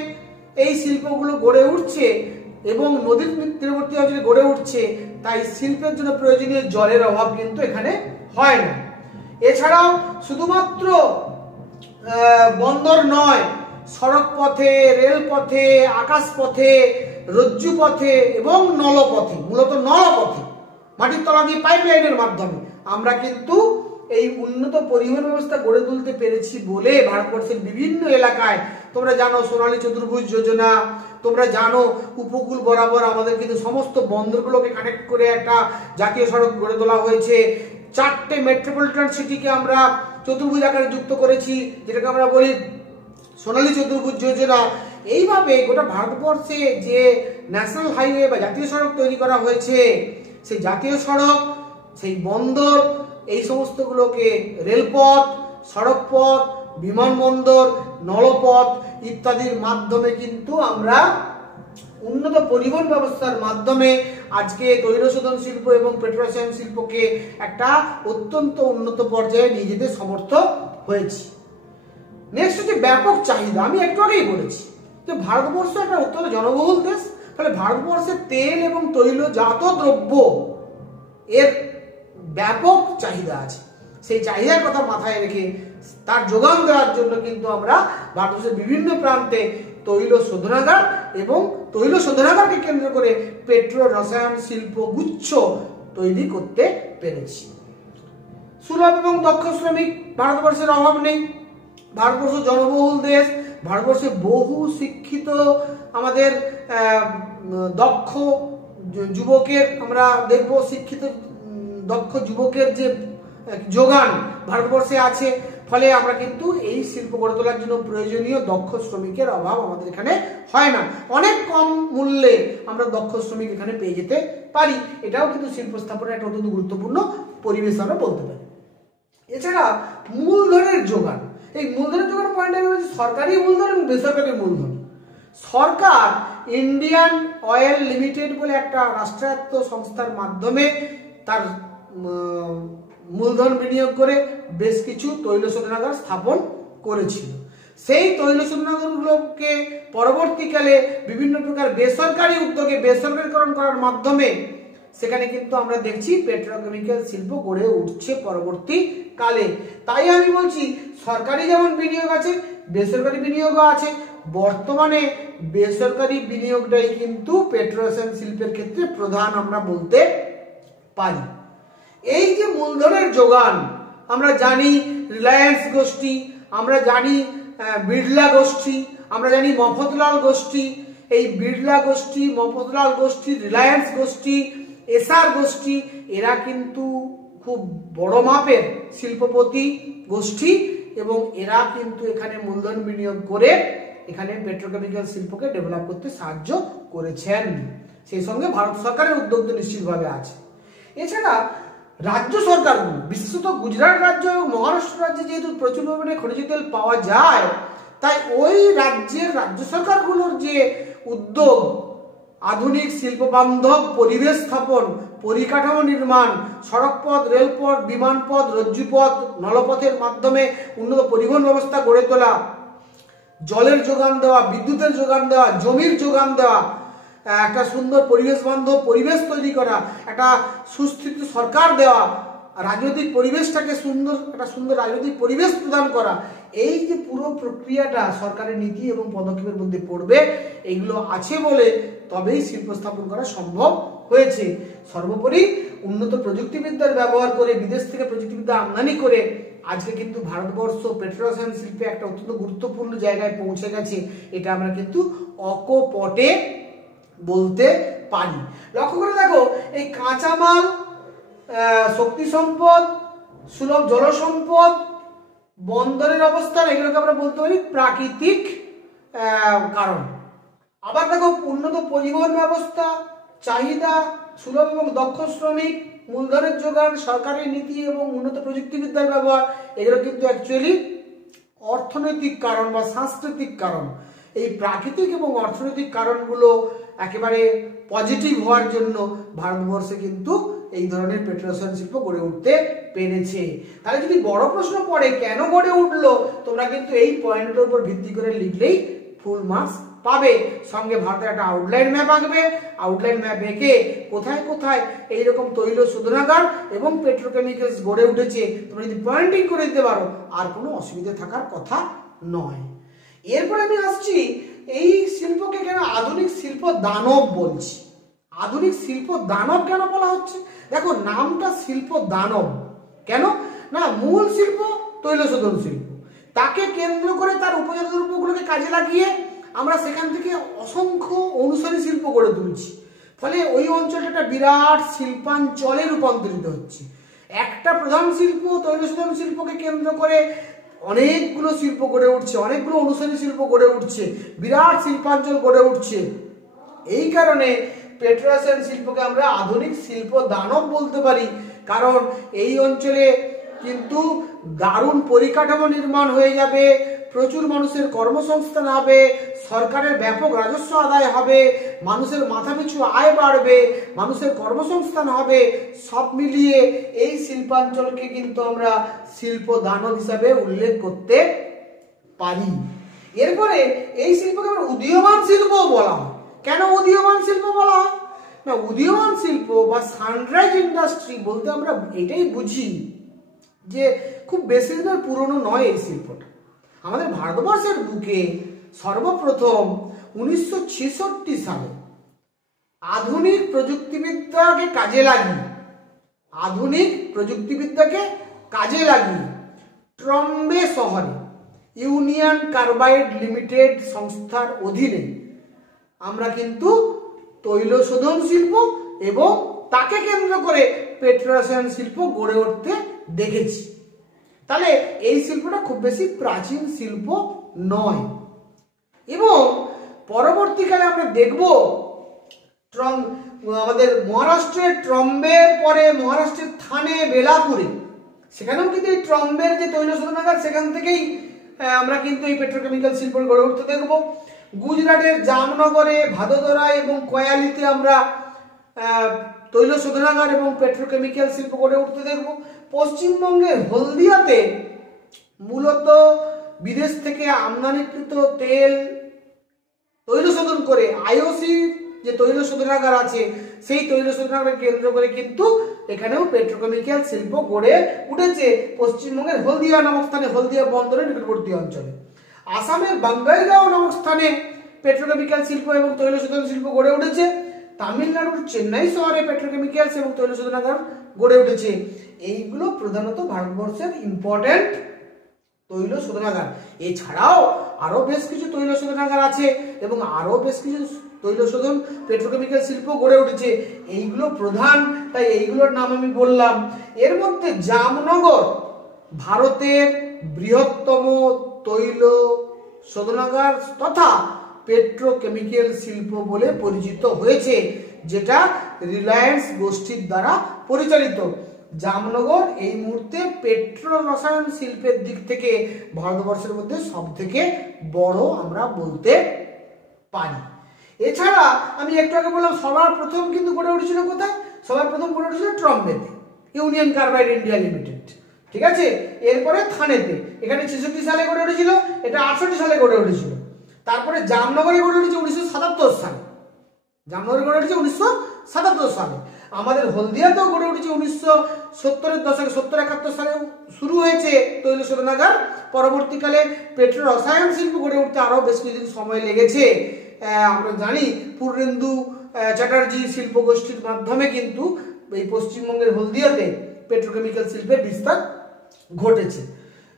এই শিল্পগুলো গড়ে উঠছে এবং নদীর তীরবর্তী অঞ্চলে গড়ে উঠছে, তাই শিল্পের জন্য প্রয়োজনীয় জলের অভাব কিন্তু এখানে হয় না। এছাড়াও শুধুমাত্র বন্দর নয়, সড়ক পথে, রেলপথে, আকাশ পথে, রজ্জু পথে এবং নলপথে, মূলত নলপথে মাটির তলা দিয়ে পাইপ লাইনের মাধ্যমে আমরা কিন্তু এই উন্নত পরিবহন ব্যবস্থা গড়ে তুলতে পেরেছি বলে ভারতবর্ষের বিভিন্ন এলাকায় তোমরা জানো সোনালী চতুর্ভুজ যোজনা, তোমরা জানো উপকূল বরাবর আমাদের কিন্তু সমস্ত বন্দরগুলোকে কানেক্ট করে একটা জাতীয় সড়ক গড়ে তোলা হয়েছে। 4টে মেট্রোপলিটন সিটিকে আমরা চতুর্ভুজ আকারে যুক্ত করেছি, যেটাকে আমরা বলি সোনালী চতুর্ভুজ যোজনা। এইভাবে গোটা ভারতবর্ষে যে ন্যাশনাল হাইওয়ে বা জাতীয় সড়ক তৈরি করা হয়েছে, সেই জাতীয় সড়ক, সেই বন্দর, এই সমস্তগুলোকে রেলপথ, সড়কপথ, বিমানবন্দর, নলপথ ইত্যাদির মাধ্যমে কিন্তু আমরা উন্নত পরিবহন ব্যবস্থার মাধ্যমে আজকে তৈলশোধন শিল্প এবং পেট্রোরসায়ন শিল্পকে একটা অত্যন্ত উন্নত পর্যায়ে নিয়ে যেতে সমর্থ হয়েছি। নেক্সট হচ্ছে ব্যাপক চাহিদা। আমি একটু আগেই বলেছি যে ভারতবর্ষ একটা অত্যন্ত জনবহুল দেশ, তাহলে ভারতবর্ষের তেল এবং তৈলজাত দ্রব্য এর ব্যাপক চাহিদা আছে। সেই চাহিদার কথা মাথায় রেখে তার যোগান দেওয়ার জন্য কিন্তু আমরা ভারতবর্ষের বিভিন্ন প্রান্তে তৈল শোধনাগার এবং তৈল শোধনাগারকে কেন্দ্র করে পেট্রো রসায়ন শিল্প গুচ্ছ তৈরি করতে পেরেছি। সুলভ এবং দক্ষ শ্রমিক ভারতবর্ষের অভাব নেই। ভারতবর্ষ জনবহুল দেশ, ভারতবর্ষে বহু শিক্ষিত আমাদের দক্ষ যুবকের আমরা দেখব, শিক্ষিত দক্ষ যুবকের যে যোগান ভারতবর্ষে আছে, ফলে আমরা কিন্তু এই শিল্প গড়ে তোলার জন্য প্রয়োজনীয় দক্ষ শ্রমিকের অভাব আমাদের এখানে হয় না। অনেক কম মূল্যে আমরা দক্ষ শ্রমিক এখানে পেয়ে যেতে পারি। এটাও কিন্তু শিল্প স্থাপনের একটা অত্যন্ত গুরুত্বপূর্ণ পরিবেশ আমরা বলতে পারি। এছাড়া মূলধনের যোগান, এই মূলধনের যোগান পয়েন্ট আমি বলছি সরকারি মূলধন এবং বেসরকারি মূলধন। সরকার ইন্ডিয়ান অয়েল লিমিটেড বলে একটা রাষ্ট্রায়ত্ত সংস্থার মাধ্যমে তার মূলধন বিনিয়োগ করে বেশ কিছু তৈল শোধনাগার স্থাপন করেছিল। সেই তৈল শোধনাগারগুলোকে পরবর্তীকালে বিভিন্ন প্রকার বেসরকারি উদ্যোগে বেসরকারীকরণ করার মাধ্যমে সেখানে কিন্তু আমরা দেখছি পেট্রোকেমিক্যাল শিল্প গড়ে উঠছে পরবর্তীকালে। তাই আমি বলছি সরকারি যেমন বিনিয়োগ আছে, বেসরকারি বিনিয়োগও আছে। বর্তমানে বেসরকারি বিনিয়োগটাই কিন্তু পেট্রোরসায়ন শিল্পের ক্ষেত্রে প্রধান আমরা বলতে পারি। এই যে মূলধনের যোগান, আমরা জানি রিলায়েন্স গোষ্ঠী, আমরা জানি বিড়লা গোষ্ঠী, আমরা জানি মফতলাল গোষ্ঠী। এই বিড়লা গোষ্ঠী, মফতলাল গোষ্ঠী, রিলায়েন্স গোষ্ঠী, এসআর গোষ্ঠী, এরা কিন্তু খুব বড় মাপের শিল্পপতি গোষ্ঠী এবং এরা কিন্তু এখানে মূলধন বিনিয়োগ করে এখানে পেট্রোকেমিক্যাল শিল্পকে ডেভেলপ করতে সাহায্য করেছেন। সেই সঙ্গে ভারত সরকারের উদ্যোগ তো নিশ্চিতভাবে আছে। এছাড়া রাজ্য সরকারগুলো, বিশেষত গুজরাট রাজ্য এবং মহারাষ্ট্র রাজ্যে যেহেতু প্রচুর পরিমাণে খনিজ তেল পাওয়া যায়, তাই ওই রাজ্যের রাজ্য সরকারগুলোর যে উদ্যোগ আধুনিক শিল্প বান্ধব পরিবেশ স্থাপন, পরিকাঠামো নির্মাণ, সড়কপথ, রেলপথ, বিমানপথ, রজ্জুপথ, নলপথের মাধ্যমে উন্নত পরিবহন ব্যবস্থা গড়ে তোলা, জলের যোগান দেওয়া, বিদ্যুতের যোগান দেওয়া, জমির যোগান দেওয়া, একটা সুন্দর পরিবেশ বান্ধব পরিবেশ তৈরি করা, একটা সুস্থিত সরকার দেওয়া, রাজনৈতিক পরিবেশটাকে একটা সুন্দর রাজনৈতিক পরিবেশ প্রদান করা, এই যে পুরো প্রক্রিয়াটা সরকারের নীতি এবং পদক্ষেপের মধ্যে পড়বে, এগুলো আছে বলে তবেই শিল্প স্থাপন করা সম্ভব হয়েছে। সর্বোপরি উন্নত প্রযুক্তিবিদ্যার ব্যবহার করে বিদেশ থেকে প্রযুক্তিবিদ্যা আমদানি করে আজকে কিন্তু ভারতবর্ষ পেট্রোরসায়ন শিল্পে একটা অত্যন্ত গুরুত্বপূর্ণ জায়গায় পৌঁছে গেছে। এটা আমরা কিন্তু অকপটে বলতে পারি। লক্ষ্য করে দেখো, এই কাঁচামাল, শক্তি সম্পদ, সুলভ জলসম্পদ, বন্দরের অবস্থান, এগুলোকে আমরা বলতে পারি প্রাকৃতিক কারণ। আবার দেখো উন্নত পরিবহন ব্যবস্থা, চাহিদা, সুলভ এবং দক্ষ শ্রমিক, মূলধনের যোগান, সরকারি নীতি এবং উন্নত প্রযুক্তিবিদ্যার ব্যবহার, এগুলো কিন্তু অ্যাকচুয়ালি অর্থনৈতিক কারণ বা সাংস্কৃতিক কারণ। এই প্রাকৃতিক এবং অর্থনৈতিক কারণগুলো একেবারে পজিটিভ হওয়ার জন্য ভারতবর্ষে কিন্তু এই ধরনের পেট্রোরসায়ন শিল্প গড়ে উঠতে পেরেছে। তাহলে যদি বড় প্রশ্ন পড়ে কেন গড়ে উঠলো, তোমরা কিন্তু এই পয়েন্টের উপর ভিত্তি করে লিখলেই ফুল মার্কস পাবে। সঙ্গে ভারতের একটা আউটলাইন ম্যাপ আঁকবে, আউটলাইন ম্যাপ এঁকে কোথায় কোথায় এইরকম তৈল শোধনাগার এবং পেট্রোকেমিক্যালস গড়ে উঠেছে তোমরা যদি পয়েন্টিং করে দিতে পারো আর কোনো অসুবিধা থাকার কথা নয়। এরপরে আমি আসছি এই শিল্পকে কেন আধুনিক শিল্প দানব বলছি। আধুনিক শিল্প দানব কেন বলা হচ্ছে? দেখো নামটা শিল্প দানব কেন না, মূল শিল্প তৈল শোধন শিল্প, তাকে কেন্দ্র করে তার উপজাত দ্রব্যগুলোকে কাজে লাগিয়ে আমরা সেখান থেকে অসংখ্য অনুসারী শিল্প গড়ে তুলছি। ফলে ওই অঞ্চলটা একটা বিরাট শিল্পাঞ্চলে রূপান্তরিত হচ্ছে। একটা প্রধান শিল্প তৈল শোধন শিল্পকে কেন্দ্র করে অনেকগুলো শিল্প গড়ে উঠছে, অনেকগুলো অনুসারী শিল্প গড়ে উঠছে, বিরাট শিল্পাঞ্চল গড়ে উঠছে। এই কারণে পেট্রোরসায়ন শিল্পকে আমরা আধুনিক শিল্প দানব বলতে পারি, কারণ এই অঞ্চলে কিন্তু দারুণ পরিকাঠামো নির্মাণ হয়ে যাবে, প্রচুর মানুষের কর্মসংস্থান হবে, সরকারের ব্যাপক রাজস্ব আদায় হবে, মানুষের মাথাপিছু আয় বাড়বে, মানুষের কর্মসংস্থান হবে। সব মিলিয়ে এই শিল্পাঞ্চলকে কিন্তু আমরা শিল্প দানব হিসাবে উল্লেখ করতে পারি। এরপরে এই শিল্পকে আমরা উদীয়মান শিল্প বলা হয়। কেন উদীয়মান শিল্প বলা হয় না, উদীয়মান শিল্প বা সানরাইজ ইন্ডাস্ট্রি বলতে আমরা এটাই বুঝি যে খুব বেশি দিনের পুরনো নয় এই শিল্পটা। আমাদের ভারতবর্ষের বুকে সর্বপ্রথম 1966 সালে আধুনিক প্রযুক্তিবিদ্যাকে কাজে লাগিয়ে ট্রম্বে শহরে ইউনিয়ন কার্বাইড লিমিটেড সংস্থার অধীনে আমরা কিন্তু তৈল শোধন শিল্প এবং তাকে কেন্দ্র করে পেট্রোরসায়ন শিল্প গড়ে উঠতে দেখেছি। তাহলে এই শিল্পটা খুব বেশি প্রাচীন শিল্প নয়। এবং পরবর্তীকালে আমরা দেখব আমাদের মহারাষ্ট্রের ট্রম্বের পরে মহারাষ্ট্রের থানে, বেলাপুরে, সেখানেও কিন্তু এই ট্রম্বের যে তৈল শোধনাগার সেখান থেকেই আমরা কিন্তু এই পেট্রোকেমিক্যাল শিল্প গড়ে উঠতে দেখব। গুজরাটের জামনগরে, ভাদোদরা এবং কয়ালিতে আমরা তৈল শোধনাগার এবং পেট্রোকেমিক্যাল শিল্প গড়ে উঠতে দেখব। পশ্চিমবঙ্গের হলদিয়াতে মূলত বিদেশ থেকে আমদানিকৃত তেল তৈল শোধন করে আইওসি যে তৈল শোধনাগার আছে সেই তৈল শোধনাগারকে কেন্দ্র করে কিন্তু এখানেও পেট্রোকেমিক্যাল শিল্প গড়ে উঠেছে পশ্চিমবঙ্গের হলদিয়া নামক স্থানে, হলদিয়া বন্দরের নিকটবর্তী অঞ্চলে। আসামের বাঙ্গাইগাঁও নামক স্থানে পেট্রোকেমিক্যাল শিল্প এবং তৈল শোধন শিল্প গড়ে উঠেছে। তামিলনাড়ুর চেন্নাই শহরে পেট্রোকেমিক্যালস এবং তৈল শোধনাগার গড়ে উঠেছে। এইগুলো প্রধানত ভারতবর্ষের ইম্পর্টেন্ট তৈল শোধনাগার। এছাড়াও আরো বেশ কিছু তৈল শোধনাগার আছে এবং আরো বেশ কিছু তৈল শোধন পেট্রোকেমিক্যাল শিল্প গড়ে উঠেছে। এইগুলো প্রধান, তাই এইগুলোর নাম আমি বললাম। এর মধ্যে জামনগর ভারতের বৃহত্তম তৈল শোধনাগার তথা পেট্রোকেমিক্যাল শিল্প বলে পরিচিত হয়েছে, যেটা রিলায়েন্স গোষ্ঠীর দ্বারা পরিচালিত। জামনগর এই মুহূর্তে পেট্রো রসায়ন শিল্পের দিক থেকে ভারতবর্ষের মধ্যে সব থেকে বড় আমরা বলতে পারি। এছাড়া আমি একটু আগে বললাম সবার প্রথম কিন্তু গড়ে উঠেছিল কোথায়? সবার প্রথম গড়ে উঠেছিল ট্রম্বেতে, ইউনিয়ন কার্বাইড ইন্ডিয়া লিমিটেড, ঠিক আছে। এরপরে থানেতে, এখানে 66 সালে গড়ে উঠেছিল, এটা 68 সালে গড়ে উঠেছিল। তারপরে জামনগরে গড়ে উঠেছে 1977 সালে, জামনগরে গড়ে উঠেছে 1977 সালে। আমাদের হলদিয়াতেও গড়ে উঠেছে 1970-এর দশকে, 70-71 সালে শুরু হয়েছে তৈল শোধনাগার। পরবর্তীকালে পেট্রো রসায়ন শিল্প গড়ে উঠতে আরো বেশ কিছুদিন সময় লেগেছে। আমরা জানি পূর্ণেন্দু চ্যাটার্জি শিল্প গোষ্ঠীর মাধ্যমে কিন্তু এই পশ্চিমবঙ্গের হলদিয়াতে পেট্রোকেমিক্যাল শিল্পের বিস্তার ঘটেছে।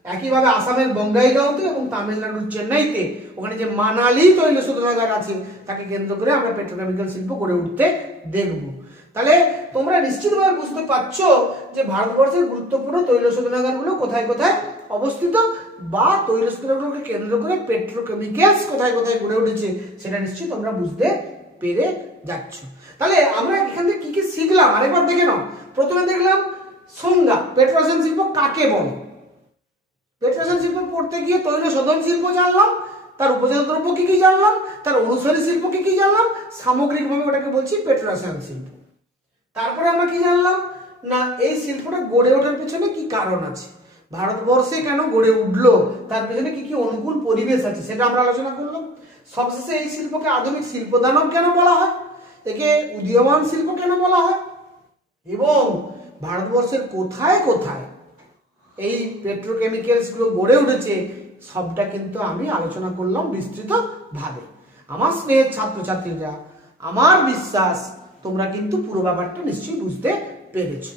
একইভাবে আসামের বঙ্গাইগাঁওতে এবং তামিলনাড়ুর চেন্নাইতে ওখানে যে মানালি তৈল শোধনাগার আছে তাকে কেন্দ্র করে আমরা পেট্রোকেমিক্যাল শিল্প গড়ে উঠতে দেখব। তাহলে তোমরা নিশ্চিতভাবে বুঝতে পারছো যে ভারতবর্ষের গুরুত্বপূর্ণ তৈল শোধনাগারগুলো কোথায় কোথায় অবস্থিত, বা তৈল শোধনাগারগুলোকে কেন্দ্র করে পেট্রোকেমিক্যালস কোথায় কোথায় গড়ে উঠেছে সেটা নিশ্চয়ই তোমরা বুঝতে পেরে যাচ্ছ। তাহলে আমরা এখান থেকে কি কি শিখলাম আরেকবার দেখে নাও। প্রথমে দেখলাম সংজ্ঞা, পেট্রোরসায়ন শিল্প কাকে বলে। পেট্রোরসায়ন শিল্প পড়তে গিয়ে তৈল শোধন শিল্প জানলাম, তার উপজাত দ্রব্য কি কি জানলাম, তার অনুসারী শিল্প কি কি জানলাম, সামগ্রিকভাবে ওটাকে বলছি পেট্রোরসায়ন শিল্প। তারপরে আমরা কি জানলাম না এই শিল্পটা গড়ে ওঠার পেছনে কি কারণ আছে, ভারতবর্ষে কেন গড়ে উঠলো, তার পেছনে কি কি অনুকূল পরিবেশ আছে সেটা আমরা আলোচনা করলাম। সবশেষে এই শিল্পকে আধুনিক শিল্প দানব কেন বলা হয়, একে উদীয়মান শিল্প কেন বলা হয়, এবং ভারতবর্ষের কোথায় কোথায় এই পেট্রোকেমিক্যালস গুলো গড়ে উঠেছে সবটা কিন্তু আমি আলোচনা করলাম বিস্তৃত ভাবে। আমার স্নেহের ছাত্রছাত্রীরা, আমার বিশ্বাস তোমরা কিন্তু পুরো ব্যাপারটা নিশ্চয়ই বুঝতে পেরেছো।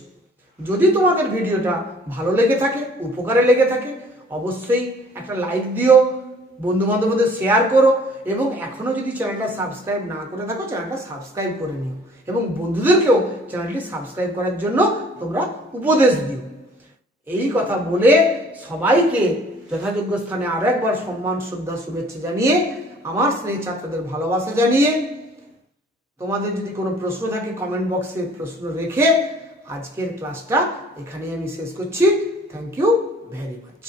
যদি তোমাদের ভিডিওটা ভালো লেগে থাকে, উপকারে লেগে থাকে, অবশ্যই একটা লাইক দিও, বন্ধু বান্ধবদের শেয়ার করো, এবং এখনো যদি চ্যানেলটা সাবস্ক্রাইব না করে থাকো চ্যানেলটা সাবস্ক্রাইব করে নিও, এবং বন্ধুদেরকেও চ্যানেলটি সাবস্ক্রাইব করার জন্য তোমরা উপদেশ দিও। এই কথা বলে সবাইকে যথাযোগ্য স্থানে আরো একবার সম্মান, শ্রদ্ধা, শুভেচ্ছা জানিয়ে, আমার স্নেহের ছাত্রদের ভালোবাসা জানিয়ে, তোমাদের যদি কোনো প্রশ্ন থাকে কমেন্ট বক্সে প্রশ্ন রেখে আজকের ক্লাসটা এখানেই আমি শেষ করছি। Thank you very much.